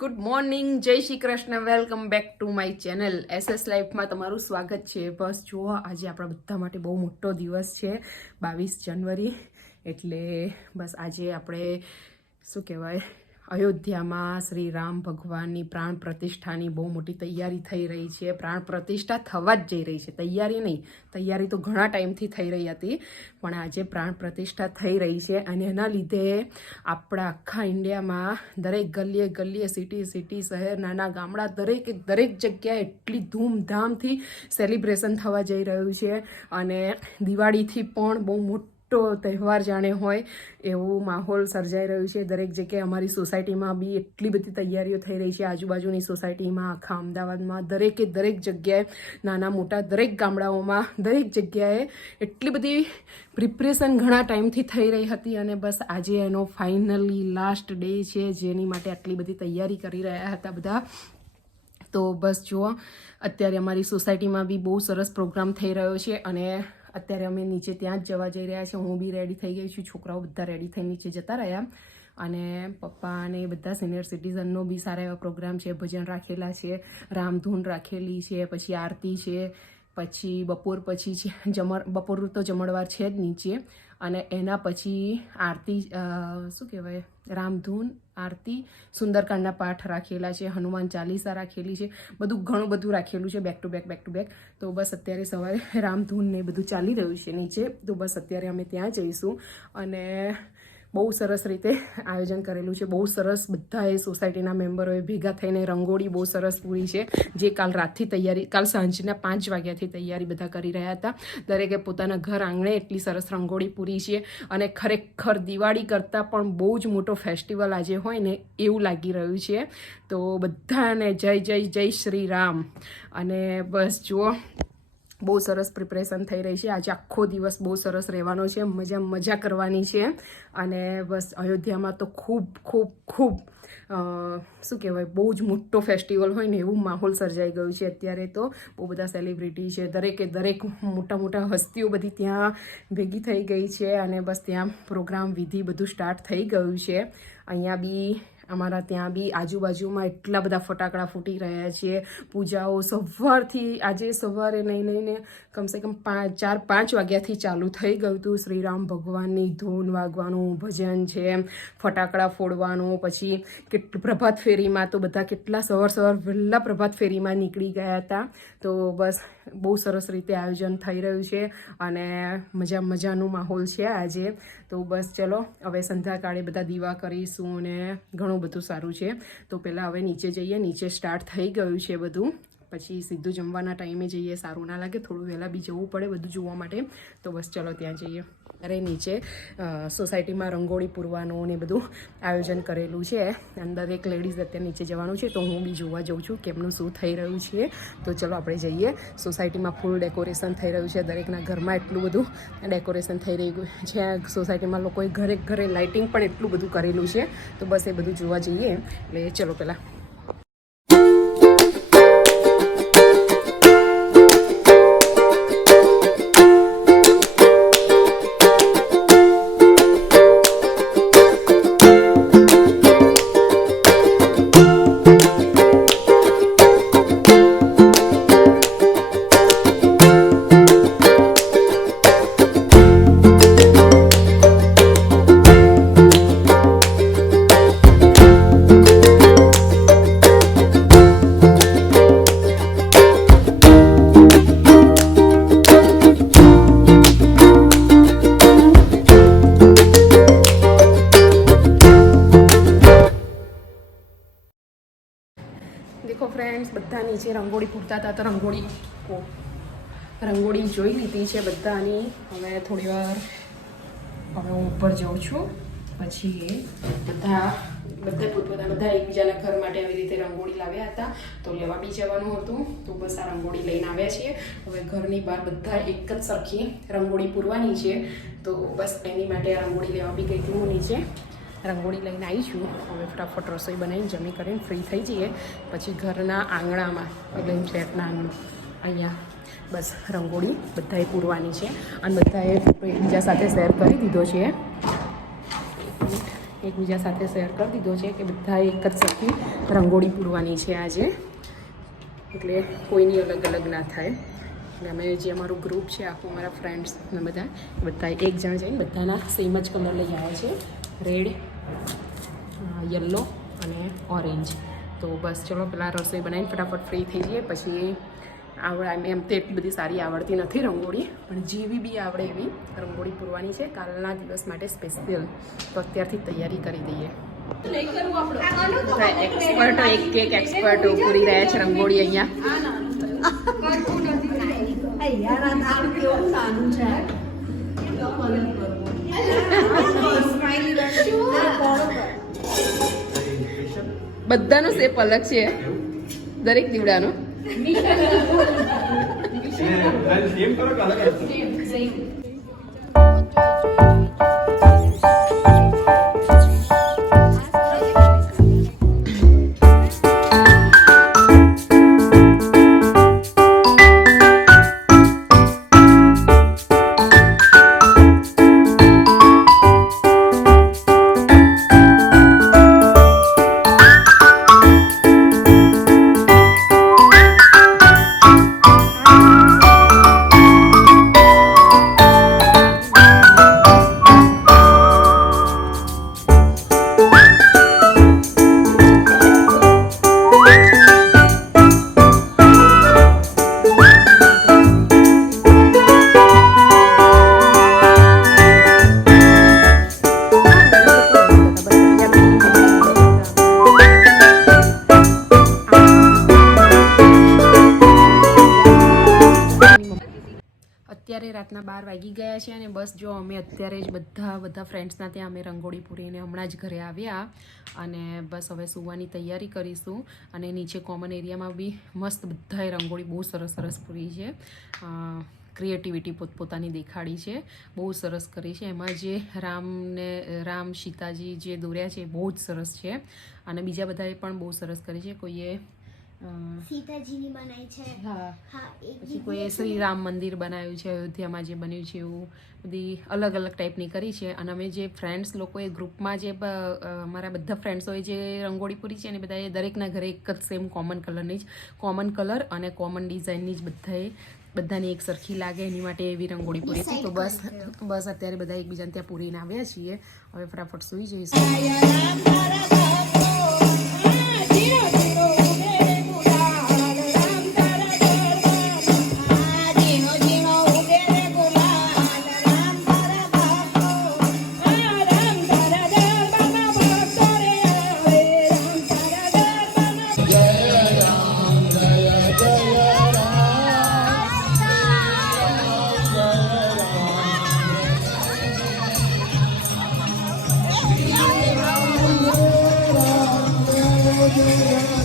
Good morning, જય Shri Krishna, welcome back to my channel. SS લાઈફમાં તમારું સ્વાગત છે. બસ જુઓ, આજે આપણા બધા માટે બહુ મોટો દિવસ છે, બાવીસ જાન્યુઆરી. એટલે બસ આજે આપણે, શું કહેવાય અયોધ્યામાં શ્રી રામ ભગવાનની પ્રાણ પ્રતિષ્ઠાની બહુ મોટી તૈયારી થઈ રહી છે. પ્રાણ પ્રતિષ્ઠા થવા જ જઈ રહી છે. તૈયારી નહીં, તૈયારી તો ઘણા ટાઈમથી થઈ રહી હતી, પણ આજે પ્રાણ પ્રતિષ્ઠા થઈ રહી છે અને એના લીધે આપણા આખા ઇન્ડિયામાં દરેક ગલીએ ગલીએ, સિટી સિટી, શહેર, નાના ગામડા, દરેક દરેક જગ્યાએ એટલી ધૂમધામથી સેલિબ્રેશન થવા જઈ રહ્યું છે. અને દિવાળીથી પણ બહુ મોટું મોટો તહેવાર જાણે હોય, એવું માહોલ સર્જાઈ રહ્યું છે. દરેક જગ્યાએ અમારી સોસાયટીમાં બી એટલી બધી તૈયારીઓ થઈ રહી છે. આજુબાજુની સોસાયટીમાં, આખા અમદાવાદમાં, દરેકે દરેક જગ્યાએ, નાના મોટા દરેક ગામડાઓમાં, દરેક જગ્યાએ એટલી બધી પ્રિપરેશન ઘણા ટાઈમથી થઈ રહી હતી અને બસ આજે એનો ફાઇનલી લાસ્ટ ડે છે. જેની માટે આટલી બધી તૈયારી કરી રહ્યા હતા બધા. તો બસ જુઓ, અત્યારે અમારી સોસાયટીમાં બી બહુ સરસ પ્રોગ્રામ થઈ રહ્યો છે અને અત્યારે અમે નીચે ત્યાં જ જવા જઈ રહ્યા છીએ. હું બી રેડી થઈ ગઈ છું. છોકરાઓ બધા રેડી થઈ નીચે જતા રહ્યા. અને પપ્પા અને બધા સિનિયર સિટીઝનનો બી સારા એવા પ્રોગ્રામ છે. ભજન રાખેલા છે. રામધૂન રાખેલી છે. પછી આરતી છે. પછી બપોર પછી છે. જમણ, બપોર તો જમણવાર છે જ નીચે. અને એના પછી આરતી શું કહેવાય, રામધૂન, આરતી, સુંદરકાંડના પાઠ રાખેલા છે, હનુમાન ચાલીસા રાખેલી છે, બધું ઘણું બધું રાખેલું છે back to back back to back તો બસ અત્યારે સવારે રામધૂન ને બધું ચાલી રહ્યું છે નીચે. તો બસ અત્યારે અમે ત્યાં જઈશું અને બહુ સરસ રીતે આયોજન કરેલું છે. બહુ સરસ બધાએ સોસાયટીના મેમ્બરોએ ભેગા થઈને રંગોળી બહુ સરસ પૂરી છે. જે કાલ રાતથી તૈયારી, કાલ સાંજના પાંચ વાગ્યાથી તૈયારી બધા કરી રહ્યા હતા. દરેકે પોતાના ઘર આંગણે એટલી સરસ રંગોળી પૂરી છે અને ખરેખર દિવાળી કરતાં પણ બહુ જ મોટો ફેસ્ટિવલ આજે હોય ને એવું લાગી રહ્યું છે. તો બધાને જય જય જય શ્રી રામ. અને બસ જુઓ બહુ સરસ પ્રિપરેશન થઈ રહી છે. આજે આખો દિવસ બહુ સરસ રહેવાનો છે. મજા મજા કરવાની છે. અને બસ અયોધ્યામાં તો ખૂબ ખૂબ ખૂબ શું કહેવાય, બહુ જ મોટો ફેસ્ટિવલ હોય ને એવું માહોલ સર્જાઈ ગયું છે અત્યારે તો. બહુ બધા સેલિબ્રિટી છે. દરેકે દરેક મોટા મોટા હસ્તીઓ બધી ત્યાં ભેગી થઈ ગઈ છે અને બસ ત્યાં પ્રોગ્રામ વિધિ બધું સ્ટાર્ટ થઈ ગયું છે. અહીંયા બી અમારા ત્યાં બી આજુબાજુમાં એટલા બધા ફટાકડા ફૂટી રહ્યા છે. પૂજાઓ સવારથી, આજે સવારે નહીં નહીં ને કમસે કમ પાંચ, ચાર, પાંચ વાગ્યાથી ચાલુ થઈ ગયું હતું. શ્રીરામ ભગવાનની ધૂન વાગવાનું ભજન છે. ફટાકડા ફોડવાનું, પછી પ્રભાત ફેરીમાં તો બધા કેટલા સવાર સવાર વહેલા પ્રભાત ફેરીમાં નીકળી ગયા હતા. તો બસ બહુ સરસ રીતે આયોજન થઈ રહ્યું છે અને મજા મજાનું માહોલ છે આજે. તો બસ ચલો, હવે સંધ્યાકાળે બધા દીવા કરીશું અને ઘણું બધું સારું છે. તો પહેલાં હવે નીચે જઈએ, નીચે સ્ટાર્ટ થઈ ગયું છે બધું. પછી સીધું જમવાના ટાઈમે જઈએ, સારું ના લાગે, થોડું વહેલા બી જવું પડે બધું જોવા માટે. તો બસ ચલો ત્યાં જઈએ. અરે નીચે સોસાયટીમાં રંગોળી પૂરવાનું ને બધું આયોજન કરેલું છે. અંદર એક લેડીઝ અત્યારે નીચે જવાનું છે, તો હું બી જોવા જઉં છું કેમનું શું થઈ રહ્યું છે. તો ચલો આપણે જઈએ. સોસાયટીમાં ફૂલ ડેકોરેશન થઈ રહ્યું છે, દરેકના ઘરમાં એટલું બધું ડેકોરેશન થઈ રહ્યું છે. સોસાયટીમાં લોકોએ ઘરે ઘરે લાઇટિંગ પણ એટલું બધું કરેલું છે. તો બસ એ બધું જોવા જઈએ. એટલે ચલો પહેલાં નીચે રંગોળી પૂરતા હતા, તો રંગોળી રંગોળી જોઈ લીધી છે બધાની. હવે થોડી વાર હવે હું ઉપર જાઉં છું. પછી બધા બધા પોતપોતા બધા એકબીજાના ઘર માટે આવી રીતે રંગોળી લાવ્યા હતા. તો લેવા બી જવાનું હતું. તો બસ આ રંગોળી લઈને આવ્યા છીએ. હવે ઘરની બહાર બધા એક જ સરખી રંગોળી પૂરવાની છે. તો બસ એની માટે આ રંગોળી લેવા બી ગઈ હતી હું નીચે. રંગોળી લઈને આવી છું હવે ફટાફટ રસોઈ બનાવીને જમી કરીને ફ્રી થઈ જઈએ. પછી ઘરના આંગણામાં, એટલે ફ્લેટના આંગણું અહીંયા બસ રંગોળી બધાએ પૂરવાની છે. અને બધાએ એકબીજા સાથે શેર કરી દીધો છે. એકબીજા સાથે શેર કરી દીધો છે કે બધા એક જ સરખી રંગોળી પૂરવાની છે આજે. એટલે કોઈની અલગ અલગ ના થાય. એટલે અમે જે અમારું ગ્રુપ છે, આખું અમારા ફ્રેન્ડ્સ ને બધા બધા એક જણ જઈને બધાના સેમ જ કલર લઈ આવ્યા છે. રેડ યલો અને ઓરેન્જ. તો બસ ચલો પહેલાં રસોઈ બનાવીને ફટાફટ ફ્રી થઈ જઈએ. પછી આવડે એમ એમ તો એટલી બધી સારી આવડતી નથી રંગોળી પણ જેવી બી આવડે એવી રંગોળી પૂરવાની છે કાલના દિવસ માટે સ્પેશિયલ તો અત્યારથી તૈયારી કરી દઈએ. એક્સપર્ટ એક એક એક્સપર્ટ પૂરી રહ્યા છે રંગોળી અહીંયા. બધાનો શેપ અલગ છે. દરેક દીવડાનો. સેમ કરો કે અલગ વાગી ગયા છે અને બસ જો અમે અત્યારે જ બધા બધા ફ્રેન્ડ્સના ત્યાં અમે રંગોળી પૂરીને હમણાં જ ઘરે આવ્યા અને બસ હવે સુવાની તૈયારી કરીશું અને નીચે કોમન એરિયામાં બી મસ્ત બધાએ રંગોળી બહુ સરસ સરસ પૂરી છે. ક્રિએટિવિટી પોતપોતાની દેખાડી છે. બહુ સરસ કરી છે. એમાં જે રામને, રામ, સીતાજી જે દોર્યા છે એ બહુ જ સરસ છે. અને બીજા બધાએ પણ બહુ સરસ કરી છે. કોઈએ સીતાજીની બનાવી છે. હા. પછી કોઈએ શ્રી રામ મંદિર બનાવ્યું છે અયોધ્યામાં જે બન્યું છે એવું બધી અલગ અલગ ટાઈપની કરી છે. અને અમે જે ફ્રેન્ડ્સ લોકોએ ગ્રુપમાં જે અમારા બધા ફ્રેન્ડ્સોએ જે રંગોળી પૂરી છે અને બધાએ દરેકના ઘરે એક જ સેમ કોમન કલરની જ કોમન કલર અને કોમન ડિઝાઇનની જ બધાએ બધાની એક સરખી લાગે એની માટે એવી રંગોળી પૂરી હતી. તો બસ બસ અત્યારે બધા એકબીજાને ત્યાં પૂરીને આવ્યા છીએ. હવે ફટાફટ સુઈ જઈશું. Yeah.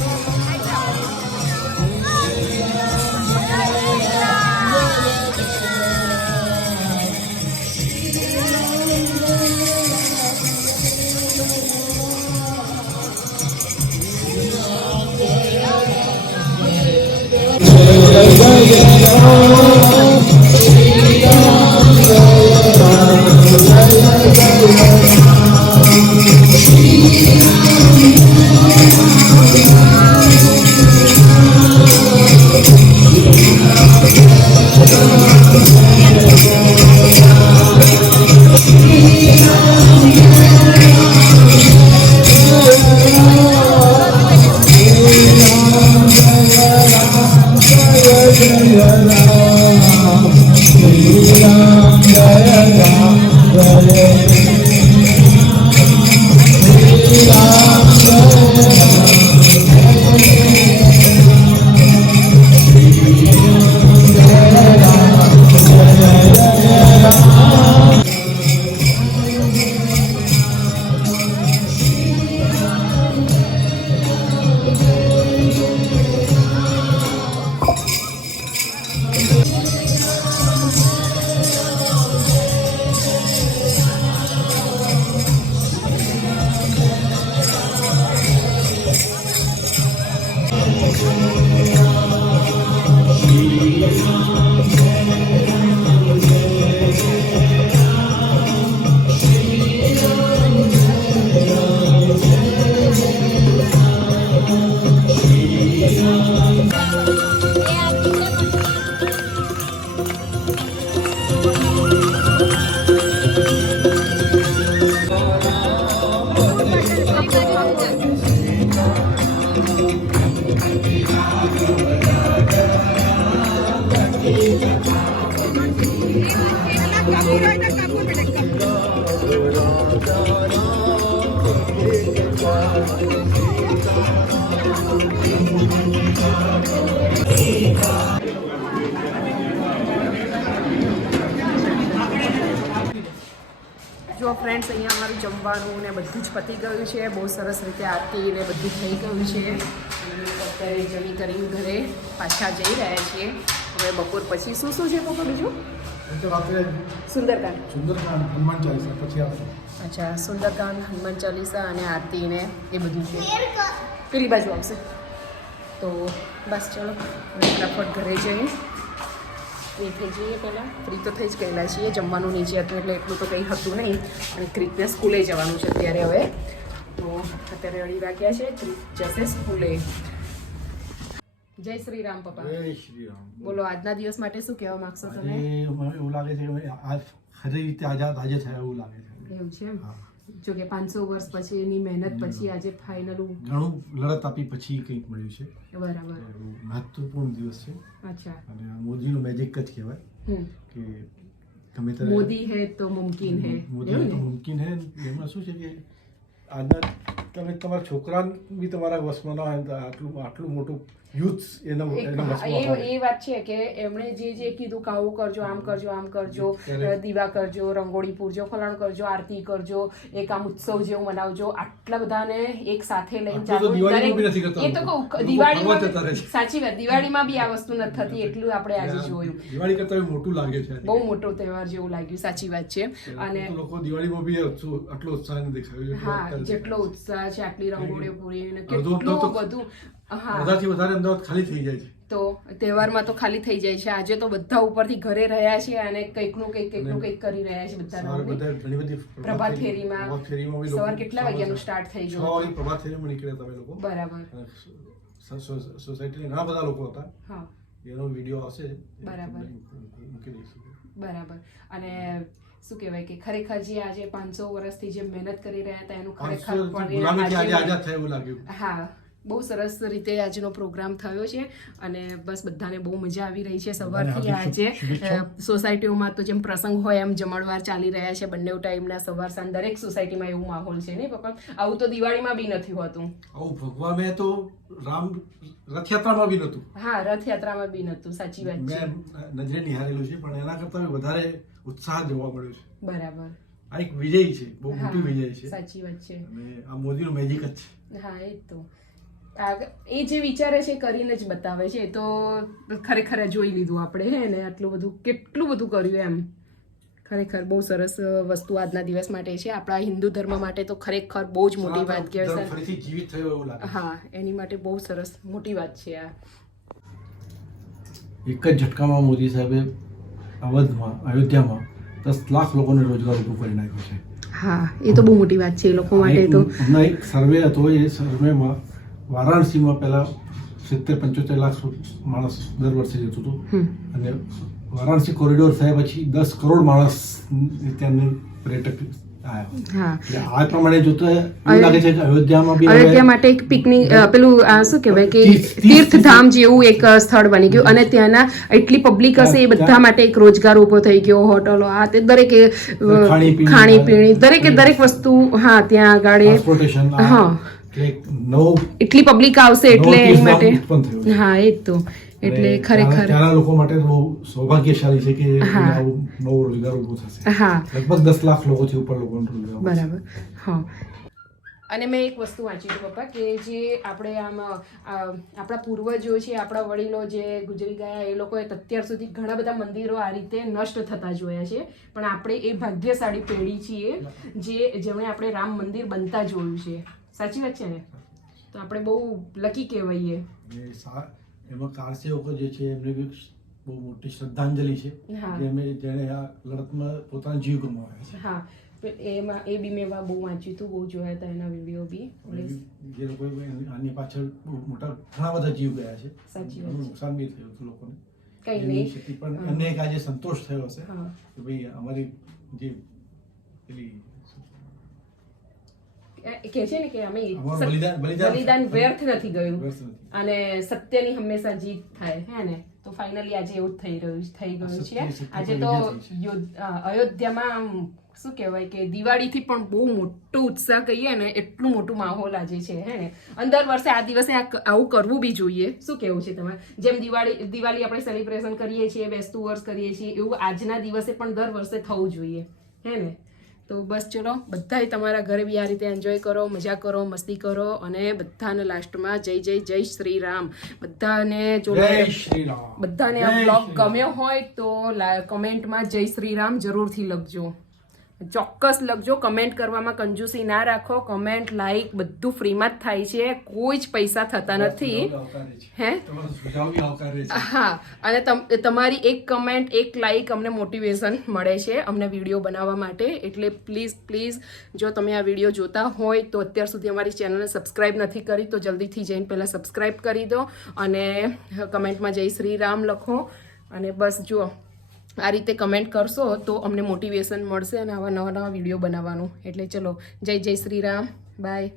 જો ફ્રેન્ડ્સ અહીંયા અમારું જમવાનું ને બધું જ પતી ગયું છે. બહુ સરસ રીતે આરતી ને બધું થઈ ગયું છે. અત્યારે જમી કરીને ઘરે પાછા જઈ રહ્યા છીએ. હવે બપોર પછી. શું શું છે પપ્પા બીજું? સુંદરકાંડ. સુંદરકાંડ હનુમાન ચાલીસા પછી આવશે અચ્છા સુંદરકાંડ હનુમાન ચાલીસા અને આરતી ને એ બધું છે. પેલી બાજુ આવશે. તો બસ ચલો ફટાફટ ઘરે જઈએ એ થઈ જઈએ પહેલાં. ફ્રી તો થઈ જ ગયેલા છીએ જમવાનું નીચે હતું એટલે એટલું તો કંઈ હતું નહીં. અને ક્રિકને સ્કૂલે જવાનું છે અત્યારે હવે. તો અત્યારે અઢી વાગ્યા છે ક્રિક જશે સ્કૂલે. જય શ્રી રામ પપ્પા. જય શ્રી રામ બોલો આજના દિવસ માટે શું કહેવા માંગશો તમે? મને એવું લાગે છે કે આ ખરી રીતે આઝાદ આજે થયા એવું લાગે છે. એવું છે હા. જો કે પાંચસો વર્ષ પછી એની મહેનત પછી આજે ફાઇનલ ઘણું લડત આપી પછી કંઈક મળ્યું છે. બરાબર. મહત્વપૂર્ણ દિવસ છે. અચ્છા. અને મોદીનું મેજિક જ કહેવાય કે ગમે ત્યારે મોદી હે તો મુમકિન હે. મોદી એવું તો મુમકિન હે. એમાં શું છે કે આજના તમે તમારા છોકરા બી તમારા વસમાં ના હોય આટલું આટલું મોટું યુથ એના એના એ વાત છે કે એમણે જે જે કીધું કે આવું કરજો આમ કરજો આમ કરજો દીવા કરજો રંગોળી પૂરજો ફલાણ કરજો આરતી કરજો એક આમ ઉત્સવ જેવું મનાવજો આટલા બધાને એક સાથે લઈને ચાલુ. એ તો કહું દિવાળીમાં. સાચી વાત દિવાળીમાં બી આ વસ્તુ નથી થતી એટલું આપણે આજે જોયું. દિવાળી કરતા મોટું લાગે છે બહુ મોટો તહેવાર જેવું લાગ્યું સાચી વાત છે. અને લોકો દિવાળીમાં બી આટલો ઉત્સાહ દેખાયો. હા જેટલો ઉત્સાહ છે આટલી રંગોળીઓ પૂરી કેટલું બધું હા વધારે અમદાવાદ ખાલી થઈ જાય છે. તો તહેવારમાં તો ખાલી થઈ જાય છે. આજે તો બધા ઉપરથી ઘરે રહ્યા છે અને કંઈકનું કંઈક કંઈકનું કંઈક કરી રહ્યા છે બધા પ્રભાત ફેરીમાં. સવાર કેટલા વાગ્યાનું સ્ટાર્ટ થઈ ગયું પ્રભાત ફેરીમાં નીકળ્યા તમે લોકો. બરાબર. સોસાયટીના ઘણા બધા લોકો હતા. હા. એનો વીડિયો આવશે. બરાબર. મૂકી- દઈશું. બરાબર. અને શું કહેવાય કે ખરેખર જે આજે પાંચસો વર્ષથી જે મહેનત કરી રહ્યા હતા એનું ખરેખર લાગ્યું. હા. બહુ સરસ રીતે આજનો પ્રોગ્રામ થયો છે અને બસ બધાને બહુ મજા આવી રહી છે સવારથી આજે. સોસાયટીઓમાં તો જેમ પ્રસંગ હોય એમ જમણવાર ચાલી રહ્યા છે બંને ટાઈમના સવાર સાંજ દરેક સોસાયટીમાં એવું માહોલ છે નહીં પપ્પા? આવું તો દિવાળીમાં બી નથી હોતું. આવું ભગવા મેં તો રામ રથયાત્રામાં બી નહોતું. હા રથયાત્રામાં બી નતું સાચી વાત છે. મેં નજરે નિહાળેલું છે પણ એના કરતાં વધારે ઉત્સાહ જોવા મળ્યો છે. બરાબર. આ એક વિજય છે બહુ મોટી વિજય છે. સાચી વાત છે. અને આ મોદીનો મેજિક જ છે. હા એ તો. એ જે વિચારે છે એ કરીને જ બતાવે છે. તો ખરેખર જોઈ લીધું આપણે હે ને? આટલું બધું કેટલું બધું કર્યું એમ. ખરેખર બહુ સરસ વસ્તુ આજના દિવસ માટે છે. આપણા હિન્દુ ધર્મ માટે તો ખરેખર બહુ જ મોટી વાત કે કહેવાય ફરીથી જીવિત થયો એવું લાગે હા એની માટે બહુ સરસ મોટી વાત છે આ. એક જ ઝટકામાં મોદી સાહેબે અવધમાં અયોધ્યામાં દસ લાખ લોકોને રોજગાર ઊભું કરી નાખ્યો છે. હા એ તો બહુ મોટી વાત છે. એ લોકો માટે તો એક સર્વે હતો એ સર્વેમાં વારાણસીમાં પહેલાં સિત્તેર પંચોતેર લાખ માણસ દર વર્ષે જતું હતું. અને વારાણસી કોરિડોર થયા પછી દસ કરોડ માણસ ત્યાંની પર્યટક આ પ્રમાણે જોતા એવું લાગે છે કે અયોધ્યામાં બી અયોધ્યા માટે એક પિકનિક પેલું આ શું કહેવાય કે તીર્થ- તીર્થ- તીર્થધામ જેવું એક સ્થળ બની ગયું. અને ત્યાંના એટલી પબ્લિક હશે એ બધા માટે એક રોજગાર ઊભો થઈ ગયો હોટલો આ તે દરેકે ખાણીપીણી દરેકે દરેક વસ્તુ હા ત્યાં આગળ હા. એટલે પબ્લિક આવશે એટલે એની માટે. હા એ તો. એટલે ખરેખર. ત્યાંના- લોકો માટે બહુ સૌભાગ્યશાળી છે કે નવો રોજગાર ઊભો થશે. હા. લગભગ દસ લાખ લોકોથી ઉપર લોકોનો રોજગાર બરાબર. હા. અને મેં એક વસ્તુ વાંચી હતી પપ્પા કે જે આપણે આમ આપણા પૂર્વજો છે આપણા વડીલો જે ગુજરી ગયા એ લોકોએ અત્યાર સુધી ઘણા બધા મંદિરો આ રીતે નષ્ટ થતા જોયા છે. પણ આપણે એ ભાગ્યશાળી પેઢી છીએ જે જેમણે આપણે રામ મંદિર બનતા જોયું છે. સાચી વાત છે ને? તો આપણે બહુ લકી કહેવાઈએ. સા- એમાં કારસેવકો જે છે એમને બી બહુ મોટી શ્રદ્ધાંજલિ છે. જેમે જેણે આ લડતમાં પોતાના જીવ ગુમાવ્યો છે. હા. એમાં એ બી મેં બહુ વાંચ્યું હતું બહુ જોયા હતા એના વીડિયો બી. જે લોકો આની પાછળ બહુ મોટા ઘણા બધા જીવ ગયા છે. સાચી વાત. નુકસાન બી થયું હતું લોકોને. કઈ નહીં. પણ. એમને એક આજે સંતોષ થયો હશે કે ભાઈ અમારી જે પેલી કહે છે ને કે અમે બલિદાન- વ્યર્થ નથી ગયું. અને સત્યની હંમેશા જીત થાય હે ને? તો ફાઇનલી આજે એવું થઈ રહ્યું થઈ ગયું છે. આજે તો અયોધ્યામાં શું કહેવાય કે દિવાળીથી પણ બહુ મોટો ઉત્સાહ કહીએ ને એટલું મોટું માહોલ આજે છે હે ને? અંદર વર્ષે આ દિવસે આવું કરવું બી જોઈએ. શું કેવું છે તમારે? જેમ દિવાળી દિવાળી આપણે સેલિબ્રેશન કરીએ છીએ બેસતું વર્ષ કરીએ છીએ એવું આજના દિવસે પણ દર વર્ષે થવું જોઈએ હે ને? તો બસ ચલો બધાય તમારા ઘરે બી આ રીતે એન્જોય કરો મજા કરો મસ્તી કરો અને બધાને લાસ્ટમાં જય જય જય શ્રી રામ બધાને જો બધાને આ બ્લોગ ગમ્યો હોય તો કમેન્ટમાં જય શ્રી રામ જરૂરથી લખજો. ચોક્કસ લખજો કમેન્ટ કરવામાં કંજૂસી ના રાખો. કમેન્ટ લાઈક બધું ફ્રીમાં જ થાય છે. કોઈ જ પૈસા થતા નથી. હે? હા. અને તમ- તમારી એક કમેન્ટ એક લાઈક અમને મોટિવેશન મળે છે અમને વીડિયો બનાવવા માટે. એટલે પ્લીઝ પ્લીઝ જો તમે આ વીડિયો જોતા હોય તો અત્યાર સુધી અમારી ચેનલને સબસ્ક્રાઈબ નથી કરી તો જલ્દીથી જઈને પહેલાં સબસ્ક્રાઈબ કરી દો અને કમેન્ટમાં જય શ્રી રામ લખો. અને બસ જુઓ. આ રીતે કમેન્ટ કરશો તો અમને મોટિવેશન મળશે અને આવા નવા નવા વીડિયો બનાવવાનું. એટલે ચલો, જય જય શ્રી રામ. બાય